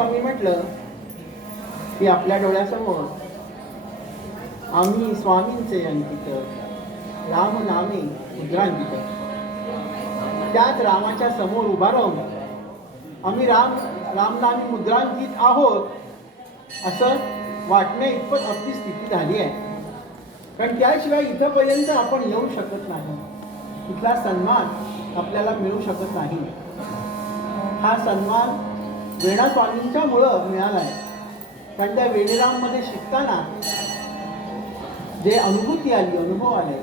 वेणास्वामी म्हटलं की आपल्या डोळ्यासमोर आम्ही स्वामींचे अंकित राम नामे मुद्रांकित, त्याच रामाच्या समोर उभा राहून आम्ही रामनामी मुद्रांकित आहोत असं वाटण्या इतपत आपली स्थिती झाली आहे. कारण त्याशिवाय इथंपर्यंत आपण येऊ शकत नाही. इथला सन्मान आपल्याला मिळू शकत नाही. हा सन्मान वेणास्वामींच्या मुळं मिळाला आहे. कारण त्या वेणीराममध्ये शिकताना जे अनुभूती आली, अनुभव आले,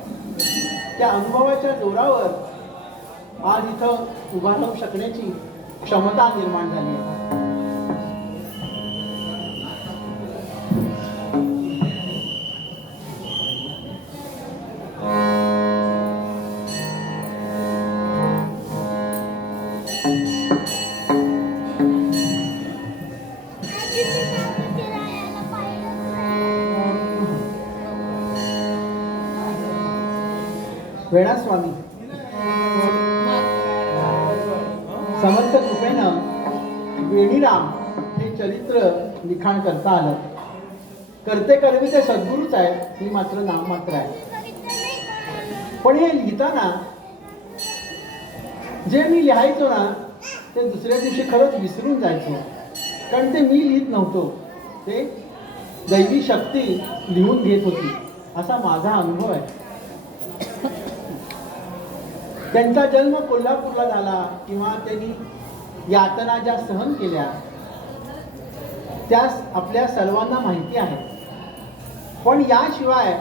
त्या अनुभवाच्या जोरावर आज इथं उभा राहू शकण्याची क्षमता निर्माण झाली आहे. वेणास्वामी समर्थ कृपेनं वेणीराम हे चरित्र लिखाण करता आलं. करते करवी ते सद्गुरूच आहे, ही मात्र नाममात्र आहे. पण हे लिहिताना जे मी लिहायचो ना ते दुसऱ्या दिवशी खरंच विसरून जायचो. कारण ते मी लिहित नव्हतो, ते दैवी शक्ती लिहून घेत होती, असा माझा अनुभव आहे. त्यांचा जन्म कोल्हापूरला झाला किंवा त्यांनी यातना ज्या सहन केल्या त्या आपल्या सर्वांना माहिती आहे. पण याशिवाय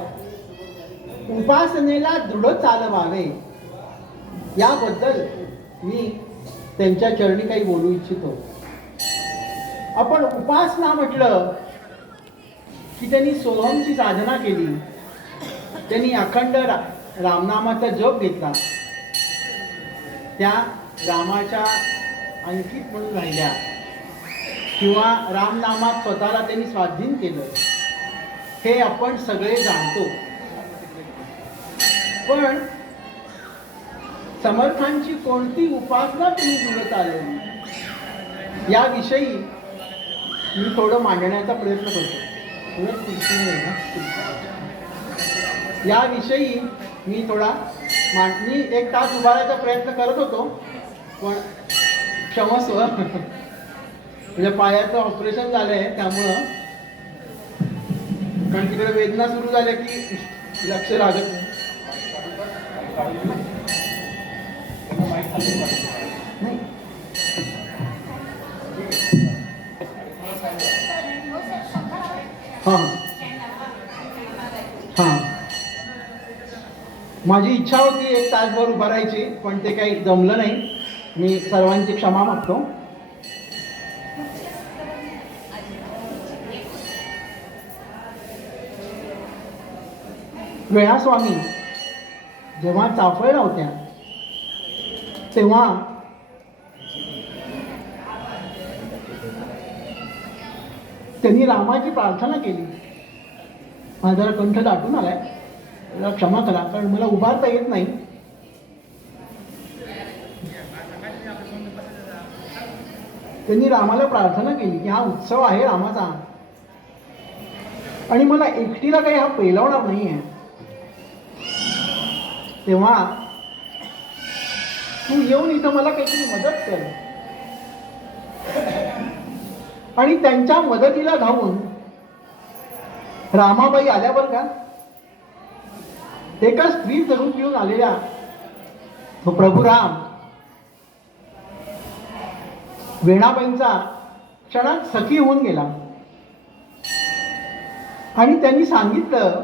उपासनेला दृढ चालवावे याबद्दल मी त्यांच्या चरणी काही बोलू इच्छितो. आपण उपासना म्हटलं की त्यांनी सोहमची साधना केली, त्यांनी अखंड रामनामाचा जप घेतला, त्या रामाच्या अंकित म्हणून राहिल्या किंवा रामनामात स्वतःला त्यांनी स्वाधीन केलं, हे आपण सगळे जाणतो. पण समर्थांची कोणती उपासना तुम्ही जुळत आले याविषयी मी थोडं मांडण्याचा प्रयत्न करतो. याविषयी मी थोडा मी 1 तास उभारायचा प्रयत्न करत होतो, पण क्षमस्व म्हणजे पायाचं ऑपरेशन झालंय त्यामुळं, कारण तिकडे वेदना सुरू झाल्या की लक्ष लागत नाही. हां हां माझी इच्छा होती 1 तासभर उभा राहायची, पण ते काही जमलं नाही. मी सर्वांची क्षमा मागतो. वेणास्वामी जेव्हा चाफळल्या होत्या तेव्हा त्यांनी रामाची प्रार्थना केली. माझा जरा कंठ दाटून आलाय, मला क्षमा करा, कारण मला उभारता येत नाही. त्यांनी रामाला प्रार्थना केली की हा उत्सव आहे रामाचा आणि मला एकटीला काही हा पेलवणार नाही आहे, तेव्हा तू येऊन इथं मला काहीतरी मदत कर. आणि त्यांच्या मदतीला धावून रामाबाई आल्या. बरं का, एका स्त्री जरूर घेऊन आलेल्या तो प्रभू राम वेणाबाईंचा क्षणात सखी होऊन गेला आणि त्यांनी सांगितलं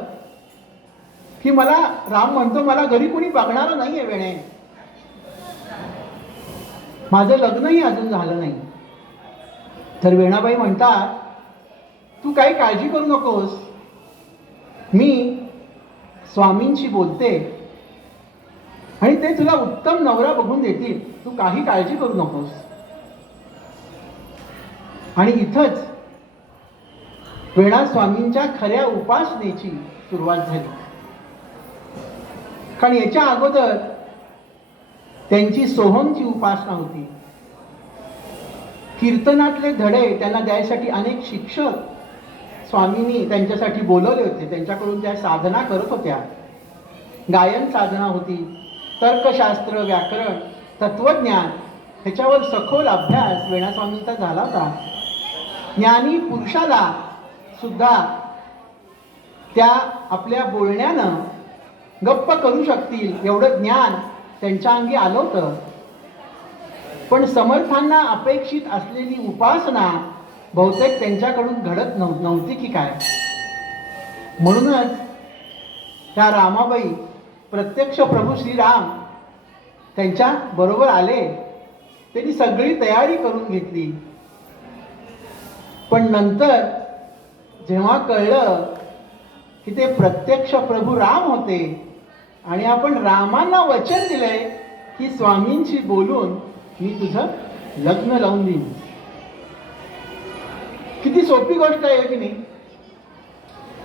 की मला राम म्हणतो मला घरी कोणी बघणार नाहीये वेणे, माझं लग्नही अजून झालं नाही. तर वेणाबाई म्हणतात तू काही काळजी करू नकोस, मी स्वामींशी बोलते आणि ते तुला उत्तम नवरा बघून देतील, तू काही काळजी करू नकोस. आणि इथंच वेणास्वामींच्या खऱ्या उपासनेची सुरुवात झाली. कारण याच्या अगोदर त्यांची सोहमची उपासना होती. कीर्तनातले धडे त्यांना द्यायसाठी अनेक शिक्षक स्वामींनी त्यांच्यासाठी बोलवले होते. त्यांच्याकडून त्या साधना करत होत्या. गायन साधना होती, तर्कशास्त्र, व्याकरण, तत्वज्ञान ह्याच्यावर सखोल अभ्यास वेणास्वामींचा झाला होता. ज्ञानी पुरुषाला सुद्धा त्या आपल्या बोलण्यानं गप्प करू शकतील एवढं ज्ञान त्यांच्या अंगी आलं होतं. पण समर्थांना अपेक्षित असलेली उपासना बहुतेक त्यांच्याकडून घडत नव्हती की काय. म्हणूनच त्या रामाबाई प्रत्यक्ष प्रभू श्रीराम त्यांच्या बरोबर आले. त्यांनी सगळी तयारी करून घेतली. पण नंतर जेव्हा कळलं की ते प्रत्यक्ष प्रभू राम होते आणि आपण रामांना वचन दिलंय की स्वामींशी बोलून मी तुझं लग्न लावून देईन. किती सोपी गोष्ट आहे की नाही.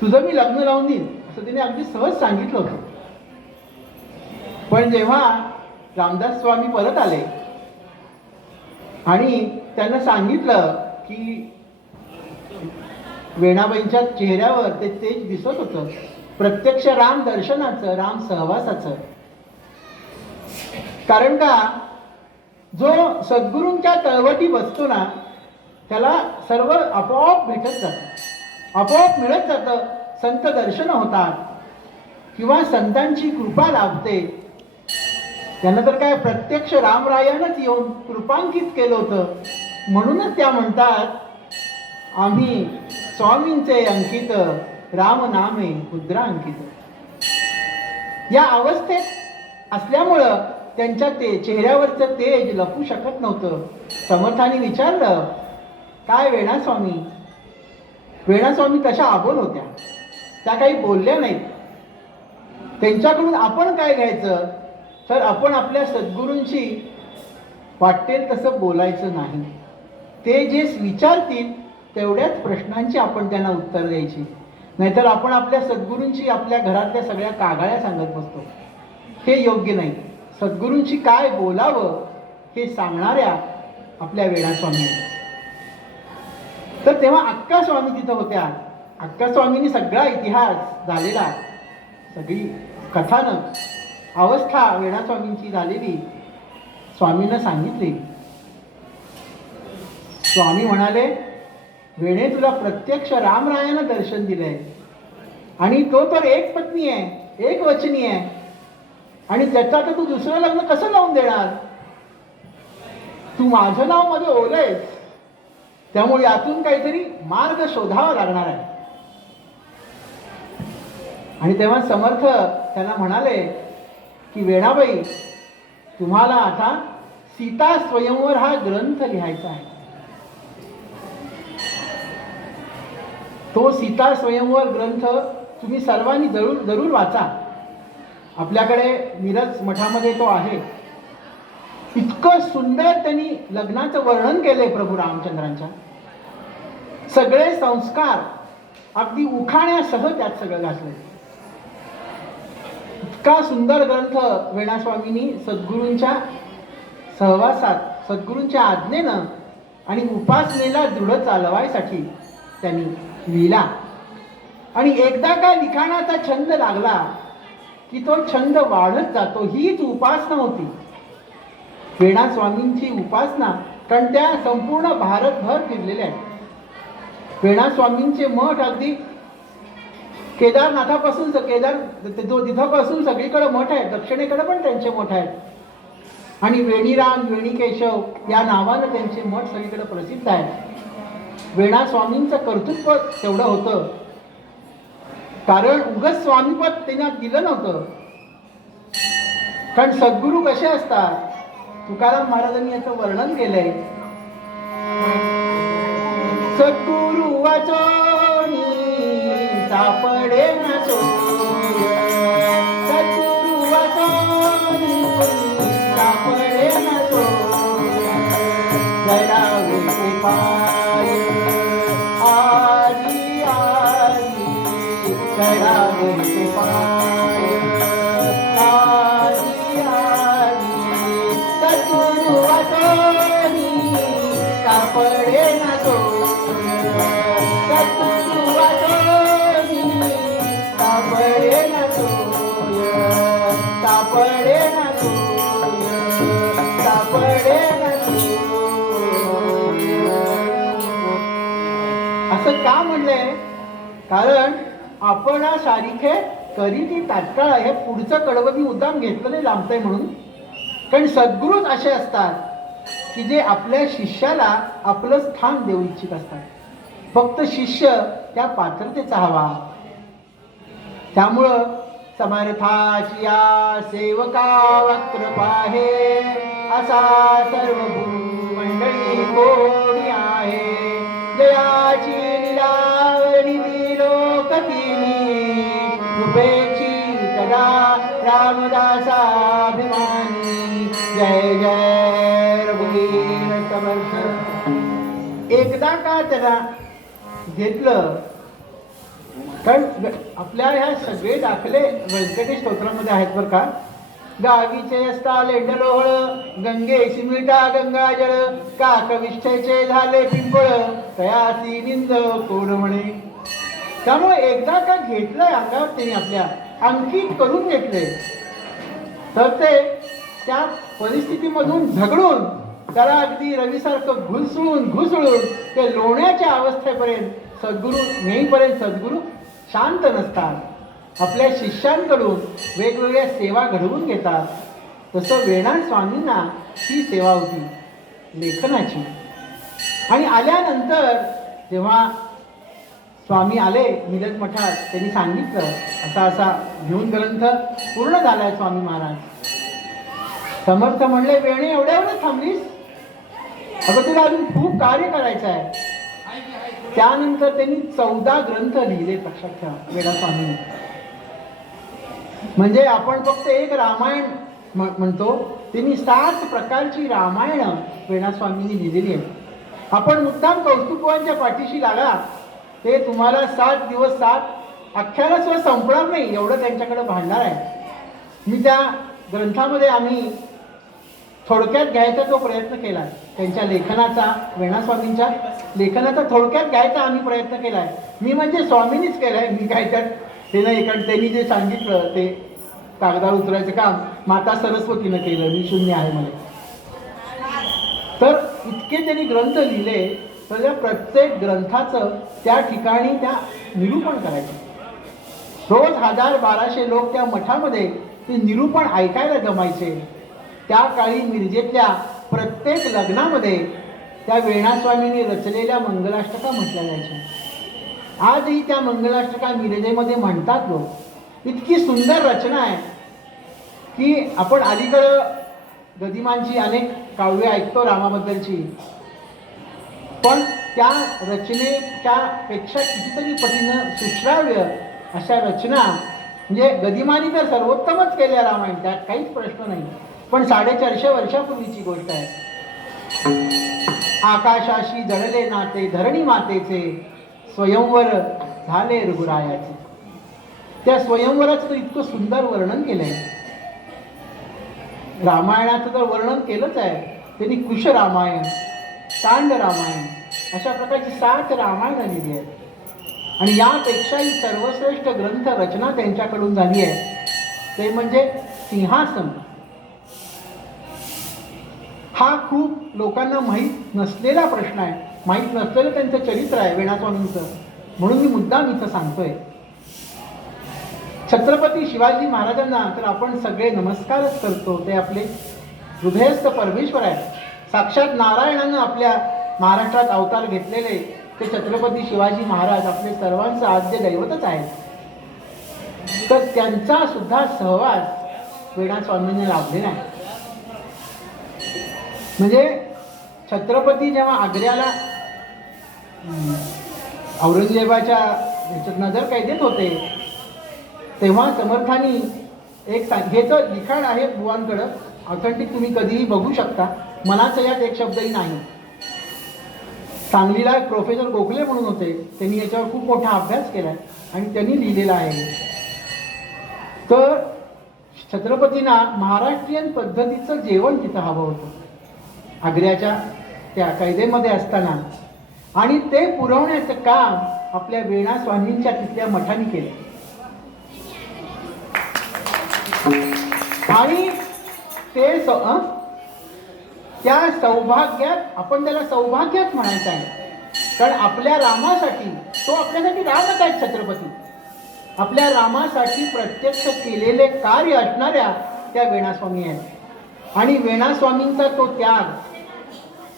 तुझं मी लग्न लावून देईन असं तिने अगदी सहज सांगितलं होतं. पण जेव्हा रामदास स्वामी परत आले आणि त्यांना सांगितलं की वेणाबाईंच्या चेहऱ्यावर ते तेज दिसत होतं, प्रत्यक्ष राम दर्शनाचं, राम सहवासाचं. कारण का, जो सद्गुरूंच्या तळवटी बसतो ना त्याला सर्व आपोआप भेटत जातं, आपोआप मिळत जातं. संत दर्शन होतात किंवा संतांची कृपा लाभते. त्यांना तर काय प्रत्यक्ष रामरायानंच येऊन कृपांकित केलं होतं. म्हणूनच त्या म्हणतात, आम्ही स्वामींचे अंकित, राम नामे मुद्रांकित. या अवस्थेत असल्यामुळं त्यांच्या चेहऱ्यावरचं तेज लपू शकत नव्हतं. समर्थांनी विचारलं, काय वेणास्वामी? वेणास्वामी तशा आबोल होत्या, त्या काही बोलल्या नाहीत. त्यांच्याकडून आपण काय घ्यायचं, तर आपण आपल्या सद्गुरूंशी वाटेल तसं बोलायचं नाही. ते जे विचारतील तेवढ्याच प्रश्नांची आपण त्यांना उत्तर द्यायची. नाहीतर आपण आपल्या सद्गुरूंची आपल्या घरातल्या सगळ्या कागाळ्या सांगत बसतो. हे योग्य नाही. सद्गुरूंशी काय बोलावं हे सांगणाऱ्या आपल्या वेणास्वामी आहेत. तर तेव्हा अक्का स्वामी तिथं होत्या. अक्का स्वामींनी सगळा इतिहास झालेला, सगळी कथानक अवस्था वेणास्वामींची झालेली स्वामींना सांगितली. स्वामी म्हणाले, वेणे तुला प्रत्यक्ष रामरायानं दर्शन दिलंय आणि तो तर एक पत्नी आहे, एक वचनी आहे, आणि त्याचा तर तू दुसरं लग्न कसं लावून देणार? तू माझं नाव मध्ये ओलेस, त्यामुळे यातून काहीतरी मार्ग शोधावा लागणार आहे. आणि तेव्हा समर्थ त्यांना म्हणाले की वेणाबाई, तुम्हाला आता सीता स्वयंवर हा ग्रंथ लिहायचा आहे. तो सीता स्वयंवर ग्रंथ तुम्ही सर्वांनी जरूर वाचा. आपल्याकडे मिरज मठामध्ये तो आहे. इतकं सुंदर त्यांनी लग्नाचं वर्णन केलंय प्रभू रामचंद्रांच्या. सगळे संस्कार अगदी उखाण्यासह त्यात सगळं घातलंय. इतका सुंदर ग्रंथ वेणास्वामींनी सद्गुरूंच्या सहवासात, सद्गुरूंच्या आज्ञेनं आणि उपासनेला दृढ चालवायसाठी त्यांनी लिहिला. आणि एकदा का लिखाणाचा छंद लागला की तो छंद वाढत जातो. हीच उपासना होती वेणास्वामींची उपासना. कारण त्या संपूर्ण भारतभर फिरलेल्या आहेत. वेणास्वामींचे मठ अगदी केदारनाथापासून तिथपासून सगळीकडे मठ आहेत. दक्षिणेकडे पण त्यांचे मठ आहेत. आणि वेणीराम, वेणीकेशव या नावानं त्यांचे मठ सगळीकडे प्रसिद्ध आहेत. वेणास्वामींचं कर्तृत्व तेवढं होतं, कारण उगाच स्वामीपद त्यांना दिलं नव्हतं. कारण सद्गुरू कसे असतात, तुकाराम महाराजांनी याचं वर्णन केलंय. सद्गुरू वाचोनी सापडे न सोय, सद्गुरू वाचोनी सापडे न सोय, जडावे पाय आदी आदी, जडावे पाय आदी आदी, सद्गुरू वाचोनी सापडे कारण आपणा सारिखे करी ती तात्काळ. हे पुढचं कडवं मी मुद्दाम घेतलं नाही लांबतंय म्हणून. कारण सद्गुरूच असे असतात की जे आपल्या शिष्याला आपलं स्थान देऊ इच्छित असतात. फक्त शिष्य त्या पात्रतेचा हवा. त्यामुळं समर्थाची या सेवका कृपा आहे, असा सर्व मंडळी कोणी आहे. जयाची लीलावरी लोक केली, कृपेची कदा रामदासाभिमानी. जय जय रघुवीर समर्थ. एकदा का त्याला घेतलं, कारण आपल्या ह्या सगळे दाखले व्यंकटेश स्तोत्रामध्ये आहेत बरं का. गावीचे असता लेंडलोहळ, गंगेशी मिळता गंगाजळ, काकविष्ठेचे झाले पिंपळ, तयासी निंद कोण म्हणे. त्यामुळे एकदा का घेतलंय अंगावर त्यांनी आपल्या, अंकित करून घेतले, तर ते त्या परिस्थितीमधून झगडून त्याला अगदी रवीसारखं घुसळून ते लोण्याच्या अवस्थेपर्यंत सद्गुरू नेईपर्यंत सद्गुरू शांत नसतात. आपल्या शिष्यांकडून वेगवेगळ्या सेवा घडवून घेतात. तसं वेणाण स्वामींना ही सेवा होती लेखनाची. आणि आल्यानंतर जेव्हा स्वामी आले मिलत मठात, त्यांनी सांगितलं असा असा घेऊन ग्रंथ पूर्ण झालाय स्वामी महाराज. समर्थ म्हणले, वेणे एवढ्यावरच थांबलीस? अगं तुला अजून खूप कार्य करायचं आहे. त्यानंतर त्यांनी 14 ग्रंथ लिहिले. लक्षात ठेवा वेणा स्वामी. म्हणजे आपण फक्त एक रामायण म्हणतो, त्यांनी 7 प्रकारची रामायण वेणा स्वामींनी लिहिलेली आहे. आपण मुद्दाम कौस्तुभवांच्या पाठीशी लागा, ते तुम्हाला 7 दिवस 7 अख्ख्याला सुद्धा संपणार नाही एवढं त्यांच्याकडे भांडार आहे. मी त्या ग्रंथामध्ये आम्ही थोडक्यात घ्यायचा तो प्रयत्न केला. त्यांच्या लेखनाचा, वेणा स्वामींच्या लेखनाचा थोडक्यात घ्यायचा आम्ही प्रयत्न केला आहे. मी म्हणजे स्वामींनीच केलं आहे. मी काय त्यात ते नाही, कारण त्यांनी जे सांगितलं ते कागदावर उतरायचं काम माता सरस्वतीनं केलं. मी शून्य आहे मला. तर इतके त्यांनी ग्रंथ लिहिले, तर त्या प्रत्येक ग्रंथाचं त्या ठिकाणी त्या निरूपण करायचं. रोज 1000-1200 लोक त्या मठामध्ये ते निरूपण ऐकायला जमायचे. त्या काळी मिरजेतल्या प्रत्येक लग्नामध्ये त्या वेणास्वामींनी रचलेल्या मंगलाष्टका म्हटल्या जायच्या. आजही त्या मंगलाष्टका मिरजेमध्ये म्हणतात लोक. इतकी सुंदर रचना आहे की आपण अलीकडं गदिमांची अनेक काव्य ऐकतो रामाबद्दलची, पण त्या रचनेच्या पेक्षा कितीतरी पटीनं सुश्राव्य अशा रचना. म्हणजे गदिमांनी तर सर्वोत्तमच केल्या रामायण, त्यात काहीच प्रश्न नाही. पण 450 वर्षापूर्वीची गोष्ट आहे. आकाशाशी जळले नाते धरणी मातेचे, स्वयंवर झाले रघुरायाचे. त्या स्वयंवराचं तर इतकं सुंदर वर्णन केलंय. रामायणाचं तर वर्णन केलंच आहे त्यांनी. कुश रामायण, तांड रामायण अशा प्रकारची 7 रामायण लिहिली आहेत. आणि यापेक्षाही सर्वश्रेष्ठ ग्रंथ रचना त्यांच्याकडून झाली आहे, ते म्हणजे सिंहासन. हा खूप लोकांना माहीत नसलेला प्रश्न आहे, माहीत नसलेलं त्यांचं चरित्र आहे वेणास्वामींचं. म्हणून मी मुद्दाम इथं सांगतोय. छत्रपती शिवाजी महाराजांना तर आपण सगळे नमस्कारच करतो. ते आपले हृदयस्थ परमेश्वर आहे. साक्षात नारायणानं आपल्या महाराष्ट्रात अवतार घेतलेले ते छत्रपती शिवाजी महाराज आपले सर्वांचं आद्य दैवतच आहे. तर त्यांचा सुद्धा सहवास वेणास्वामींनी लाभलेला आहे. म्हणजे छत्रपती जेव्हा आग्र्याला औरंगजेबाच्या ह्याच्यात नजर कैदेत होते, तेव्हा समर्थांनी एक हे तर लिखाण आहे बुवांकडं, ऑथेंटिक, तुम्ही कधीही बघू शकता. मनाचं यात एक शब्दही नाही. सांगलीला एक प्रोफेसर गोखले म्हणून होते, त्यांनी याच्यावर खूप मोठा अभ्यास केला आणि त्यांनी लिहिलेला आहे. तर छत्रपतींना महाराष्ट्रीयन पद्धतीचं जेवण तिथं हवं होतं आग्र्याच्या त्या कैदेमध्ये असताना, आणि ते पुरवण्याचं काम आपल्या वेणास्वामींच्या तिथल्या मठाने केलं. आणि ते त्या सौभाग्यात, आपण त्याला सौभाग्यच म्हणायचं आहे, कारण आपल्या रामासाठी तो आपल्यासाठी रामच आहेत छत्रपती. आपल्या रामासाठी प्रत्यक्ष केलेले कार्य असणाऱ्या त्या वेणास्वामी आहेत. आणि वेणास्वामींचा तो त्याग,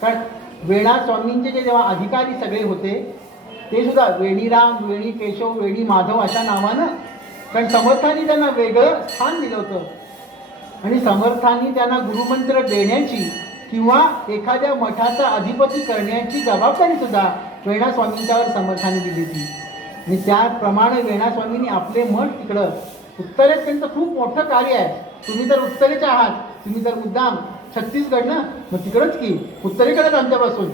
कारण वेणास्वामींचे जे जेव्हा अधिकारी सगळे होते ते सुद्धा वेणीराम, वेणी केशव, वेणी माधव अशा नावानं, कारण समर्थांनी त्यांना वेगळं स्थान दिलं होतं. आणि समर्थांनी त्यांना गुरुमंत्र देण्याची किंवा एखाद्या मठाचा अधिपती करण्याची जबाबदारी सुद्धा वेणास्वामींच्यावर समर्थांनी दिली होती. आणि त्याप्रमाणे वेणास्वामींनी आपले मठ तिकडं उत्तरेत, त्यांचं खूप मोठं कार्य आहे. तुम्ही तर उत्तरेच्या आहात, तुम्ही तर मुद्दाम छत्तीसगड ना, मग तिकडंच की उत्तरेकडेच आमच्यापासून.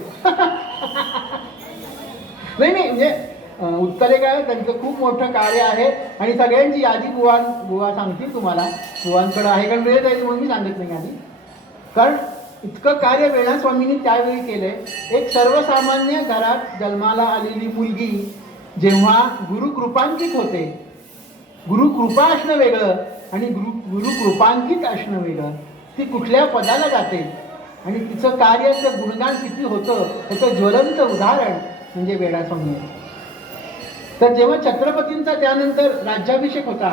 नाही म्हणजे उत्तरेकडे त्यांचं खूप मोठं कार्य आहे. आणि सगळ्यांची यादी बुवा सांगतील तुम्हाला, बुवांकडं आहे, कारण वेळ जायचं म्हणून मी सांगत नाही आधी. कारण इतकं कार्य वेणास्वामींनी त्यावेळी केलंय. एक सर्वसामान्य घरात जन्माला आलेली मुलगी जेव्हा गुरुकृपांकित होते, गुरुकृपा असणं वेगळं आणि गुरुकृपांकित असणं वेगळं. ती कुठल्या पदाला जाते आणि तिचं कार्याचं गुणगान किती होतं त्याचं ज्वलंत उदाहरण म्हणजे वेणास्वामी आहे. तर जेव्हा छत्रपतींचा त्यानंतर राज्याभिषेक होता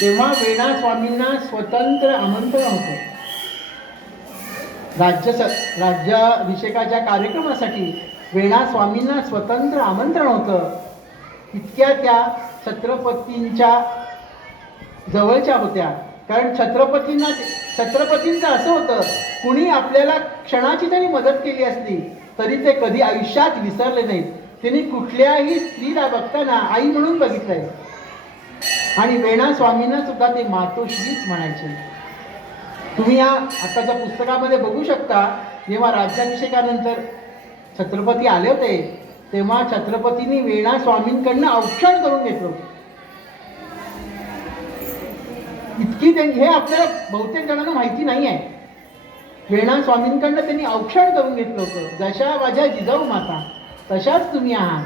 तेव्हा वेणास्वामींना स्वतंत्र आमंत्रण होतं. राज्याभिषेकाच्या कार्यक्रमासाठी वेणास्वामींना स्वतंत्र आमंत्रण होतं. इतक्या त्या छत्रपतींच्या जवळच्या होत्या. कारण छत्रपतींचं असं होतं, कुणी आपल्याला क्षणाची जरी मदत केली असली तरी ते कधी आयुष्यात विसरले नाहीत. त्यांनी कुठल्याही स्त्रीला बघताना आई म्हणून बघितलंय. आणि वेणास्वामींना सुद्धा ते मातोश्रीच म्हणायचे. तुम्ही या आताच्या पुस्तकामध्ये बघू शकता, जेव्हा राज्याभिषेकानंतर छत्रपती आले होते तेव्हा छत्रपतींनी वेणास्वामींकडनं औक्षण करून घेतलं होतं. इतकी हे आपल्याला बहुतेक जणांना माहिती नाही आहे. वेणास्वामींकडनं त्यांनी औक्षण करून घेतलं होतं. जशा माझ्या जिजाऊ माता तशाच तुम्ही आहात.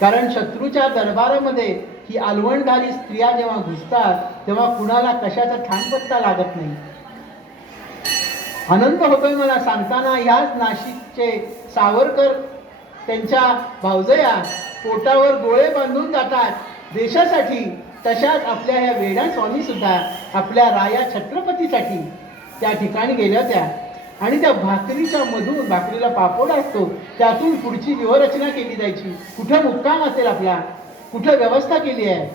कारण शत्रूच्या दरबारामध्ये ही अलवणधारी स्त्रिया जेव्हा घुसतात तेव्हा कुणाला कशाचा ठाणपत्ता लागत नाही. आनंद होतोय मला सांगताना, ह्याच नाशिकचे सावरकर त्यांच्या भावजया पोटावर गोळे बांधून जातात देशासाठी, तशाच आपल्या ह्या वेणास्वामी सुद्धा आपल्या राया छत्रपतीसाठी त्या ठिकाणी गेल्या होत्या. आणि त्या भाकरीच्या मधून, भाकरीला पापड असतो त्यातून पुढची व्यूहरचना केली जायची. कुठं मुक्काम असेल आपला, कुठं व्यवस्था केली आहे.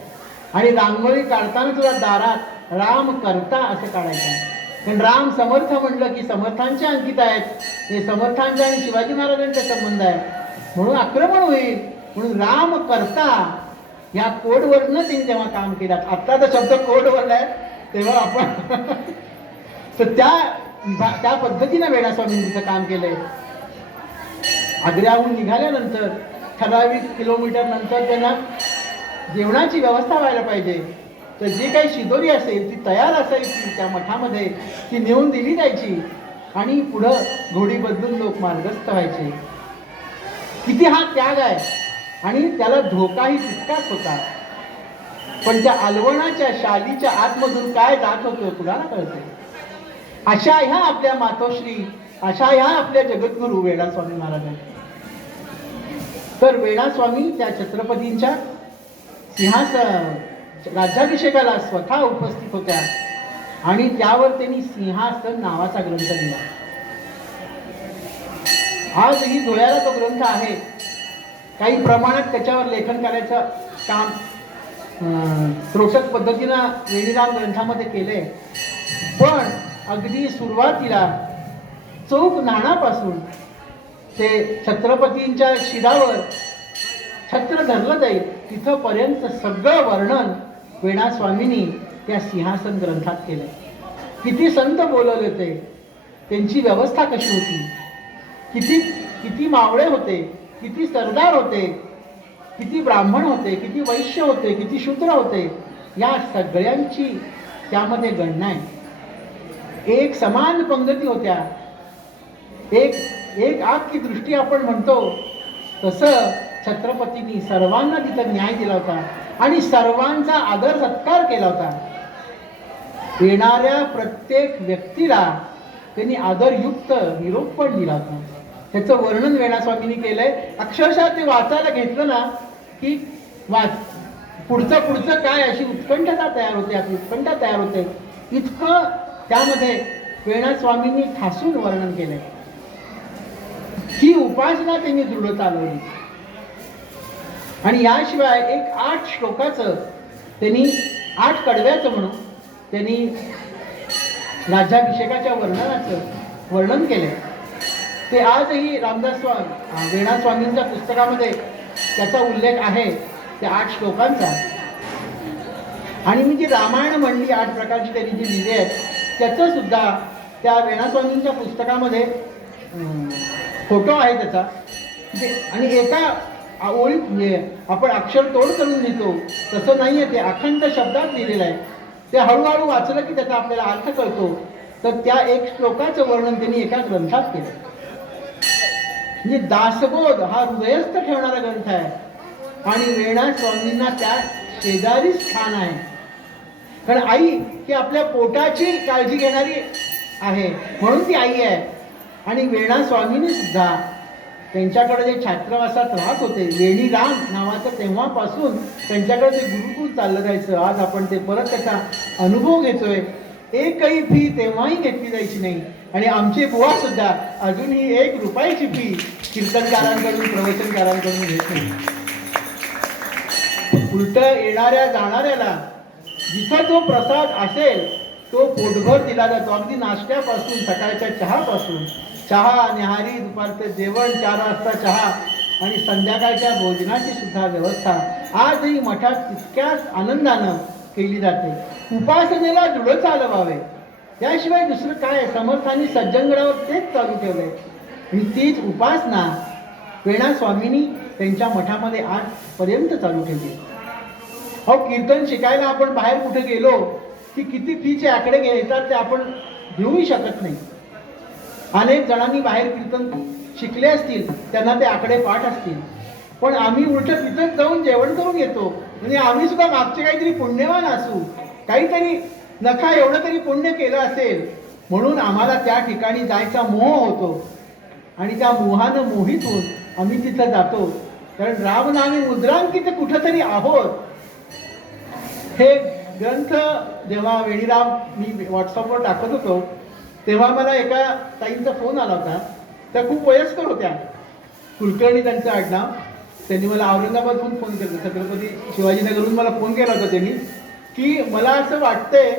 आणि रांगोळी काढताना सुद्धा दारात राम करता असं काढायचं. कारण राम समर्थ म्हटलं की समर्थांच्या अंकित आहेत, हे समर्थांचा आणि शिवाजी महाराजांचा संबंध आहे, म्हणून आक्रमण होईल म्हणून राम करता या कोडवरनं त्यांनी तेव्हा काम केलं. आता तर शब्द कोडवर आहे, तेव्हा आपण तर त्या पद्धतीनं वेणास्वामींचं काम केलंय. आग्र्याहून निघाल्यानंतर ठराविक किलोमीटर नंतर त्यांना जेवणाची व्यवस्था व्हायला पाहिजे. तर जी काही शिदोरी असेल ती तयार असायची त्या मठामध्ये, ती नेऊन दिली जायची आणि पुढं घोडी बदलून लोक मार्गस्थ व्हायचे. किती हा त्याग आहे आणि त्याला धोकाही तितकाच होता. पण त्या अलवणाच्या शालीच्या आतमधून काय जात होतं कुणाला कळते. अशा ह्या आपल्या मातोश्री, अशा ह्या आपल्या जगद्गुरू वेणास्वामी महाराज. तर वेणास्वामी त्या छत्रपतींच्या राज्याभिषेकाला स्वतः उपस्थित होत्या आणि त्यावर त्यांनी सिंहासन नावाचा ग्रंथ लिहिला. आजही धुळ्याला तो ग्रंथ आहे. काही प्रमाणात त्याच्यावर लेखन करायचं काम त्रोटक पद्धतीनं वेणीराम ग्रंथामध्ये केले. पण अगदी सुरुवातीला चौक नाणापासून ते छत्रपतींच्या शिरावर छत्र धरलं जाईल तिथंपर्यंत सगळं वर्णन वेणास्वामींनी त्या सिंहासन ग्रंथात केलं. किती संत बोलवले होते, त्यांची व्यवस्था कशी होती, किती किती मावळे होते, किती सरदार होते, किती ब्राह्मण होते, किती वैश्य होते, किती शूद्र होते, या सगळ्यांची त्यामध्ये गणना आहे. एक समान पंगती होत्या. एक आग की दृष्टी आपण म्हणतो तसं छत्रपतींनी सर्वांना तिथं न्याय दिला होता आणि सर्वांचा आदर सत्कार केला होता. येणाऱ्या प्रत्येक व्यक्तीला त्यांनी आदरयुक्त निरोप पण दिला होता. त्याचं वर्णन वेणास्वामींनी केलंय. अक्षरशः ते वाचायला घेतलं ना की पुढचं काय अशी उत्कंठता तयार होते, आपली उत्कंठा तयार होते. इतकं त्यामध्ये वेणास्वामींनी ठासून वर्णन केलंय. ही उपासना त्यांनी दृढ चालवली. आणि याशिवाय एक 8 श्लोकाचं त्यांनी 8 कडव्याचं म्हणून त्यांनी राज्याभिषेकाच्या वर्णनाचं वर्णन केलंय. ते आजही रामदास वेणास्वामींच्या पुस्तकामध्ये त्याचा उल्लेख आहे, त्या 8 श्लोकांचा. आणि मी जी रामायण म्हणली 8 प्रकारची त्यांनी जी लिहिली आहेत त्याचं सुद्धा त्या वेणास्वामींच्या पुस्तकामध्ये फोटो आहे त्याचा. आणि एका ओळीत म्हणजे आपण अक्षर तोड करून लिहितो तसं नाही आहे, ते अखंड शब्दात लिहिलेलं आहे. ते हळूहळू वाचलं की त्याचा आपल्याला अर्थ कळतो. तर त्या 1 श्लोकाचं वर्णन त्यांनी एका ग्रंथात केलं. म्हणजे दासबोध हा हृदयस्थ ठेवणारा ग्रंथ आहे. आणि वेणास्वामींना त्या शेजारी स्थान आहे. कारण आई ही आपल्या पोटाची काळजी घेणारी आहे, म्हणून ती आई आहे. आणि वेणास्वामींनी सुद्धा त्यांच्याकडे जे छात्रवासात राहत होते, वेणीराम नावाचं, तेव्हापासून त्यांच्याकडे ते गुरुकुल चाललं जायचं. आज आपण ते परत त्याचा अनुभव घेतोय. एकही फी तेव्हाही घेतली जायची नाही. आणि आमचे बुवा सुद्धा अजूनही 1 रुपयाची फी कीर्तनकारांकडून, प्रवचनकारांकडून घेत नाही. उलट येणाऱ्या जाणाऱ्याला जिथं जो प्रसाद असेल तो पोटभर दिला जातो. अगदी नाश्त्यापासून, सकाळच्या चहापासून, चहा, न्याहारी, दुपारचं जेवण, 4 वाजता चहा आणि संध्याकाळच्या भोजनाची सुद्धा व्यवस्था आजही मठात तितक्याच आनंदानं केली जाते. उपासनेला दृढ चालवावे, त्याशिवाय दुसरं काय. समर्थांनी सज्जनगडावर तेच चालू ठेवलंय. आणि तीच उपासना वेणास्वामींनी त्यांच्या मठामध्ये आजपर्यंत चालू ठेवली. अहो, कीर्तन शिकायला आपण बाहेर कुठे गेलो की किती फीचे आकडे घेतात ते आपण घेऊही शकत नाही. अनेक जणांनी बाहेर कीर्तन शिकले असतील, त्यांना ते आकडे पाठ असतील. पण आम्ही उलट तिथंच जाऊन जेवण करून येतो. म्हणजे आम्ही सुद्धा मागचे काहीतरी पुण्यवान असू, काहीतरी नखा एवढं तरी पुण्य केलं असेल, म्हणून आम्हाला त्या ठिकाणी जायचा मोह होतो. आणि त्या मोहानं मोहित होऊन आम्ही तिथं जातो. कारण रामनामी मुद्रांकित कुठंतरी आहोत. हे ग्रंथ जेव्हा वेणीराम मी व्हॉट्सअपवर टाकत होतो तेव्हा मला एका ताईंचा फोन आला होता. त्या खूप वयस्कर होत्या, कुलकर्णी त्यांचं आडनाव. त्यांनी मला औरंगाबादहून फोन केला, छत्रपती शिवाजीनगरहून मला फोन केला होता त्यांनी, की मला असं वाटतंय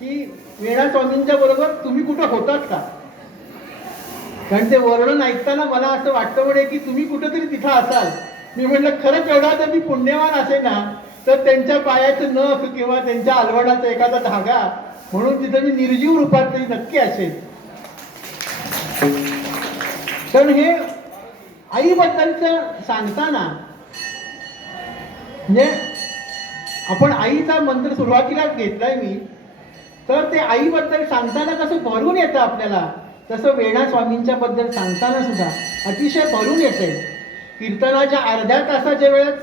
की वेणास्वामींच्या बरोबर तुम्ही कुठं होतात का. कारण ते वर्णन ऐकताना मला असं वाटतं म्हणे की तुम्ही कुठंतरी तिथं असाल. मी म्हटलं खरंच एवढा जर मी पुण्यवान असेल ना तर त्यांच्या पायाचं नख किंवा त्यांच्या अलवाडाचा एखादा धागा म्हणून तिथं मी निर्जीव रूपात तरी नक्की असेल. कारण हे आईबद्दलचं सांगताना म्हणजे आपण आईचा मंत्र सुरुवातीलाच घेतलाय मी, तर ते आईबद्दल सांगताना कसं भरून येतं आपल्याला, तसं वेणास्वामींच्या बद्दल सांगताना सुद्धा अतिशय भरून येते. कीर्तनाच्या अर्ध्या तासाच्या वेळेत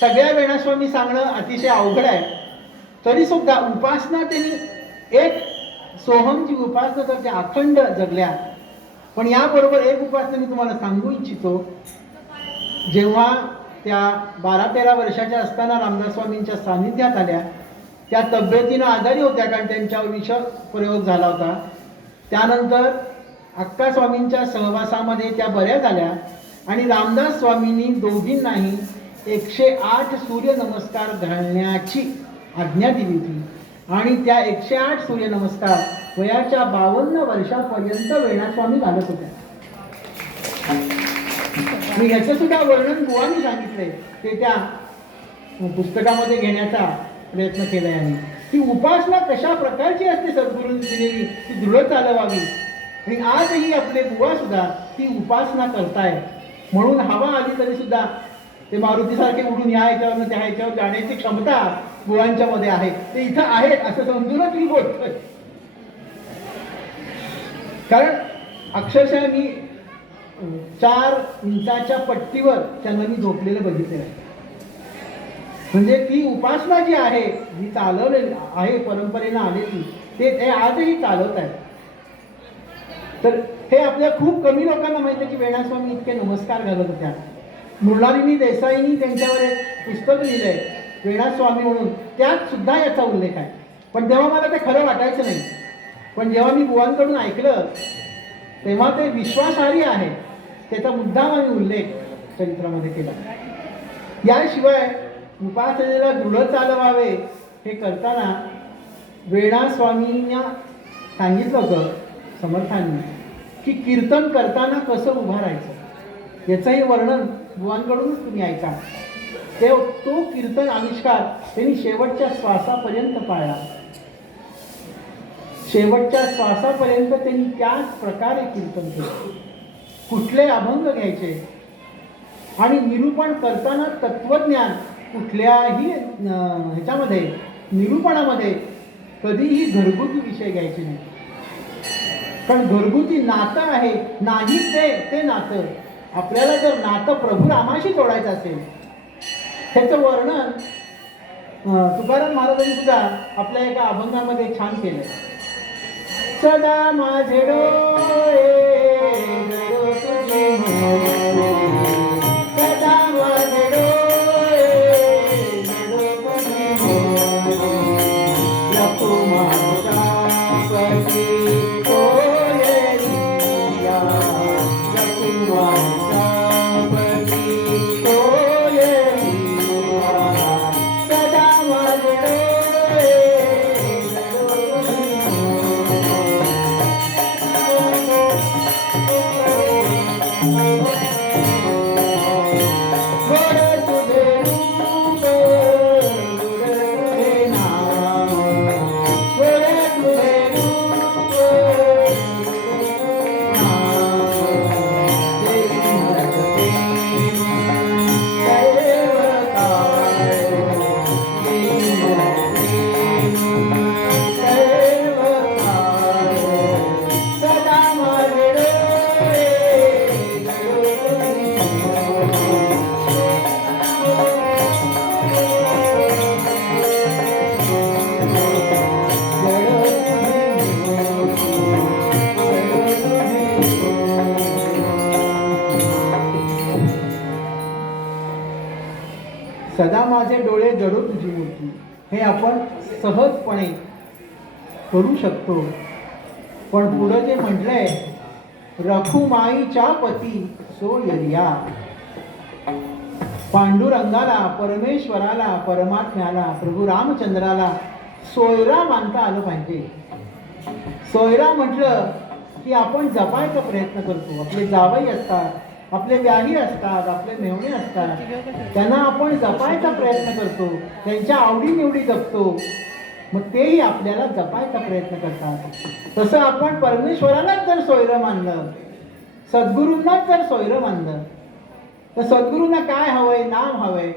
सगळ्या वेणास्वामी सांगणं अतिशय अवघड आहे. तरी सुद्धा उपासना त्यांनी एक सोहमची उपासना तर त्या अखंड जगल्या. पण याबरोबर एक उपासना मी तुम्हाला सांगू इच्छितो. जेव्हा त्या 12-13 वर्षाच्या असताना रामदास स्वामींच्या सानिध्यात आल्या, त्या तब्येतीनं आजारी होत्या कारण त्यांच्यावर विष प्रयोग झाला होता. त्यानंतर अक्का स्वामींच्या सहवासामध्ये त्या बऱ्या झाल्या आणि रामदास स्वामींनी दोघींनाही 108 सूर्यनमस्कार घालण्याची आज्ञा दिली होती. आणि त्या 108 सूर्यनमस्कार वयाच्या 52 वर्षापर्यंत वेणास्वामी घालत होत्या. मी ह्याचं सुद्धा वर्णन बुवांनी सांगितलंय, ते त्या पुस्तकामध्ये घेण्याचा प्रयत्न केलाय. आणि ती उपासना कशा प्रकारची असते सद्गुरूंनी दिलेली, ती दृढ चालवावी. आणि आजही आपले बुवा सुद्धा ती उपासना करताय. म्हणून हवा आली तरी सुद्धा ते मारुतीसारखे उडून या ह्याच्यावर त्या ह्याच्यावर जाण्याची क्षमता बुवांच्या मध्ये आहे. ते इथं आहेत असं समजूनच मी बोलतोय. कारण अक्षरशः मी 4 इंचाच्या पट्टीवर त्यांना मी झोपलेलं बघितले आहे. म्हणजे ती उपासना जी आहे, जी चालवलेली आहे, परंपरेनं आलेली, ते आजही चालवत आहेत. तर हे आपल्या खूप कमी लोकांना माहिती आहे की वेणास्वामी इतके नमस्कार घालत होत्या. मृणालिनी देसाईंनी त्यांच्यावर एक पुस्तक लिहिलंय वेणास्वामी म्हणून, त्यात सुद्धा याचा उल्लेख आहे. पण तेव्हा मला ते खरं वाटायचं नाही. पण जेव्हा मी बुवांकडून ऐकलं तेव्हा ते विश्वासार्ह आहे. त्याचा मुद्दाम आम्ही उल्लेख चरित्रामध्ये केला. याशिवाय उपासनेला दृढ चालवावे हे करताना वेणास्वामींना सांगितलं होतं समर्थांनी की कीर्तन करताना कसं उभं राहायचं, याचंही वर्णन बुवांकडूनच तुम्ही ऐका. तो कीर्तन आविष्कार त्यांनी शेवटच्या श्वासापर्यंत पाळला. शेवटच्या श्वासापर्यंत त्यांनी त्याच प्रकारे कीर्तन केलं. कुठले अभंग घ्यायचे आणि निरूपण करताना तत्वज्ञान कुठल्याही ह्याच्यामध्ये निरूपणामध्ये कधीही घरगुती विषय घ्यायचे नाही. कारण घरगुती नातं आहे नाही ते नातं. आपल्याला जर नातं प्रभू रामाशी जोडायचं असेल त्याचं वर्णन तुकाराम महाराजांनी सुद्धा आपल्या एका अभंगामध्ये छान केलं. सदा माझे डोळे तुझे सदा माझे डोळे नको माझा पती कोयरिया नको माझा पती कोयरिया सदा माझे सदा माझे डोळे जडो तुझी मूर्ती हे आपण सहजपणे करू शकतो. पण पुढं जे म्हटलंय रखुमाईच्या पती सोयरिया, पांडुरंगाला परमेश्वराला परमात्म्याला प्रभू रामचंद्राला सोयरा मानता आलं पाहिजे. सोयरा म्हटलं की आपण जपायचा प्रयत्न करतो. आपले जावई असतात, आपले व्याही असतात, आपले मेवणे असतात, त्यांना आपण जपायचा प्रयत्न करतो, त्यांच्या आवडीनिवडी जपतो. मग तेही आपल्याला जपायचा प्रयत्न करतात. तसं आपण परमेश्वरालाच जर सोयरं मानलं, सद्गुरूंनाच जर सोयरं मानलं तर सद्गुरूंना काय हवंय? नाम हवंय.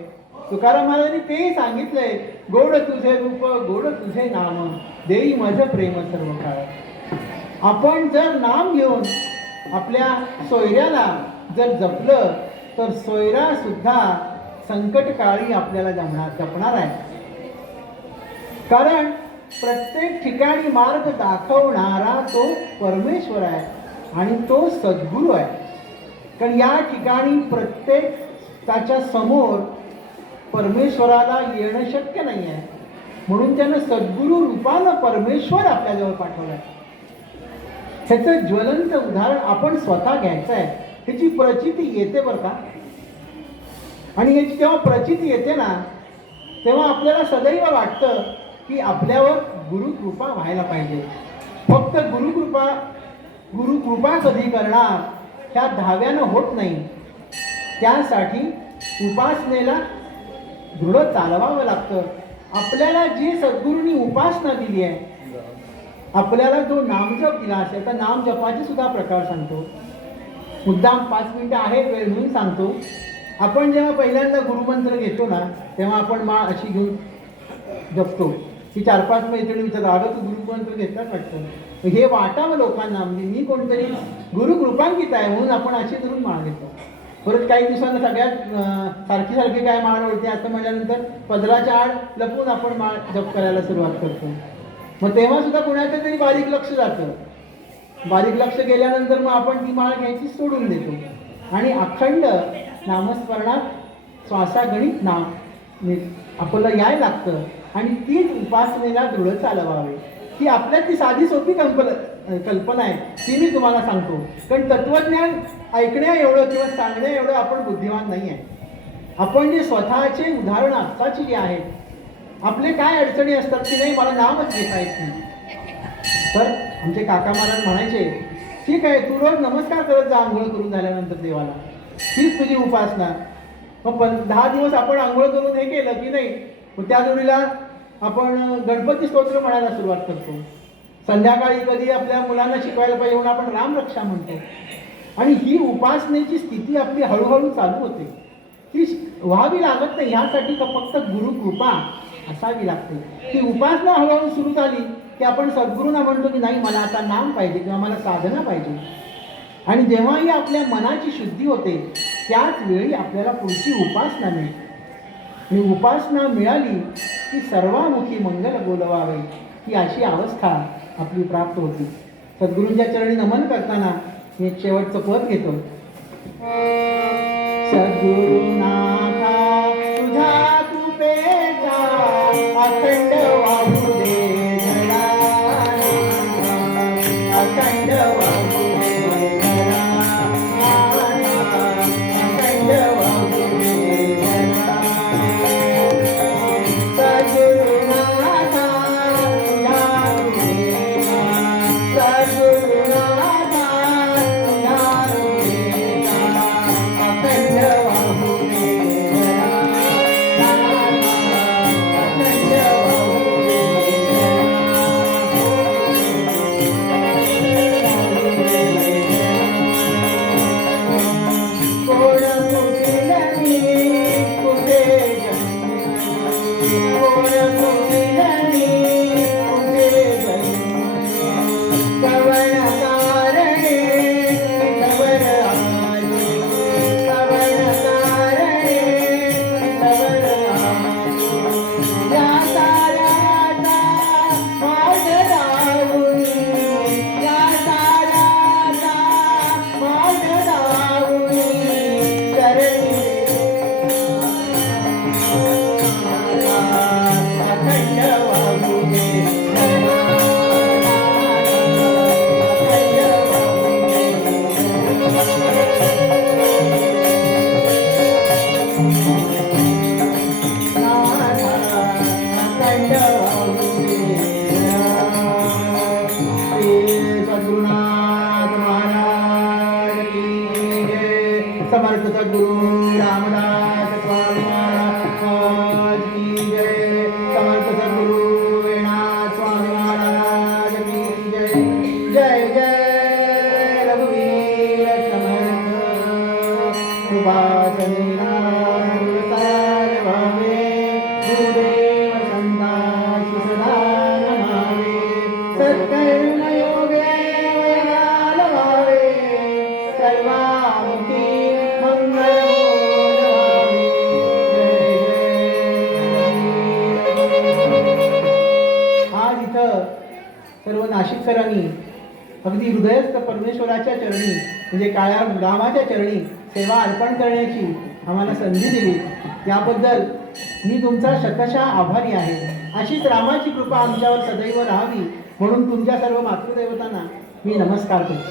तुकाराम महाराजांनी तेही सांगितलंय, गोड तुझे रूप गोड तुझे नाम देई मज प्रेम सर्व काळ. आपण जर नाम घेऊन आपल्या सोयऱ्याला जर जपलं तर सोयरा सुद्धा संकटकाळी आपल्याला जपणार आहे. कारण प्रत्येक ठिकाणी मार्ग दाखवणारा तो परमेश्वर आहे आणि तो सद्गुरू आहे. कारण या ठिकाणी प्रत्येकाच्या समोर परमेश्वराला येणं शक्य नाही आहे, म्हणून त्यानं सद्गुरू रूपानं परमेश्वर आपल्याजवळ पाठवला आहे. ह्याचं ज्वलंत उदाहरण आपण स्वतः घ्यायचं आहे. ह्याची प्रचिती येते बरं का. आणि याची जेव्हा प्रचिती येते ना तेव्हा आपल्याला सदैव वाटतं की आपल्यावर गुरुकृपा व्हायला पाहिजे. फक्त गुरुकृपा कधी करणार ह्या धाव्यानं होत नाही. त्यासाठी उपासनेला दृढ चालवावं लागतं. आपल्याला जी सद्गुरूंनी उपासना दिली आहे, आपल्याला जो नामजप दिला असेल तर नाम जपाचे सुद्धा प्रकार सांगतो. मुद्दाम 5 मिनिटं आहे वेळ म्हणून सांगतो. आपण जेव्हा पहिल्यांदा गुरुमंत्र घेतो ना तेव्हा आपण माळ अशी घेऊन जपतो. की 4-5 मैत्रिणी विचारतात, अगं तू गुरुमंत्र घेतलाच वाटतं. हे वाटावं लोकांना, म्हणजे मी कोणतरी गुरुकृपांकित आहे म्हणून आपण अशी धरून माळ घेतो. परत काही दिवसांना सगळ्यात सारखी काय माळ ओळखते असं म्हटल्यानंतर पदराच्या आड लपून आपण माळ जप करायला सुरुवात करतो. मग तेव्हा सुद्धा कोणाचं तरी बारीक लक्ष जातं बारीक लक्ष गेल्यानंतर मग आपण ती माळ घ्यायची सोडून देतो आणि अखंड नामस्मरणात श्वासागणित नाम आपल्याला याय लागतं आणि तीच उपासनेला दृढ चालवावे. ही आपल्यातली साधी सोपी कल्पना आहे, ती मी तुम्हाला सांगतो. कारण तत्वज्ञान ऐकण्या एवढं किंवा सांगण्या एवढं आपण बुद्धिमान नाही आहे. आपण जे स्वतःचे उदाहरण आत्ताची जी आहेत, आपले काय अडचणी असतात की नाही मला नामच घेता येत नाही. तर आमचे काका महाराज म्हणायचे, ठीक आहे तू रोज नमस्कार करत जा आंघोळ करून झाल्यानंतर देवाला, हीच तुझी उपासना. मग 10 दिवस आपण आंघोळ करून हे केलं की नाही, मग त्या जोडीला आपण गणपती स्तोत्र म्हणायला सुरुवात करतो. संध्याकाळी कधी आपल्या मुलांना शिकवायला पाहिजे म्हणून आपण रामरक्षा म्हणतो. आणि ही उपासनेची स्थिती आपली हळूहळू चालू होते. ती व्हावी लागत नाही, ह्यासाठी फक्त गुरु कृपा असावी लागते. ती उपासना हळूहळू सुरू झाली की आपण सद्गुरूंना म्हणतो की नाही मला आता नाम पाहिजे किंवा मला साधना पाहिजे. आणि जेव्हाही आपल्या मनाची शुद्धी होते त्याच वेळी आपल्याला पुढची उपासना मिळते. आणि उपासना मिळाली की सर्वामुखी मंगल बोलवावे, ही अशी अवस्था आपली प्राप्त होती. सद्गुरूंच्या चरणी नमन करताना मी एक शेवटचं पद घेतो. सद्गुरुनाथा तुझ्या कृपेचा अखंड वाहू दे धडा, अखंड वाहू दे धडा, अखंड वाहू दे धडा. सद्गुरुनाथा तुझ्या कृपेचा, सद्गुरुनाथा तुझ्या कृपेचा अखंड वाहू दे धडा, अखंड वाहू दे कोण कुटिलनी कुठे जन्मी, कोण कुटिलनी कुठे जन्मी, श्रवण कारणे श्रवण आली, श्रवण कारणे श्रवण आली. या साऱ्याचा मार्ग लावून, या साऱ्याचा मार्ग लावून चरणी अखंड वाहू दे धडा, अखंड वाहू अखंड वाहू दे सद्गुरुनाथ महाराज की जय. समर्थ सद्गुरु रामदास स्वामी महाराज की जय. समर्थ सद्गुरु वेणुनाथ स्वामी महाराज की जय. जय जय रघुवीर समर्थ सुभाषिना सार्वभौमे गुरुदेव संतांसि सदा नमामि. सत्कर्मयोगे वयमाल भावे सर्वामुखी मंगल बोलवावे. जय जय. आज इथं सर्व नाशिककरांनी अगदी हृदयस्थ परमेश्वराच्या चरणी म्हणजे काळ्या रामाच्या चरणी सेवा अर्पण करण्याची आम्हाला संधी दिली, याबद्दल मी तुमचा शतशः आभारी आहे. अशीच रामाची कृपा आमच्यावर सदैव राहावी म्हणून तुमच्या सर्व मातृदेवतांना मी नमस्कार करतो.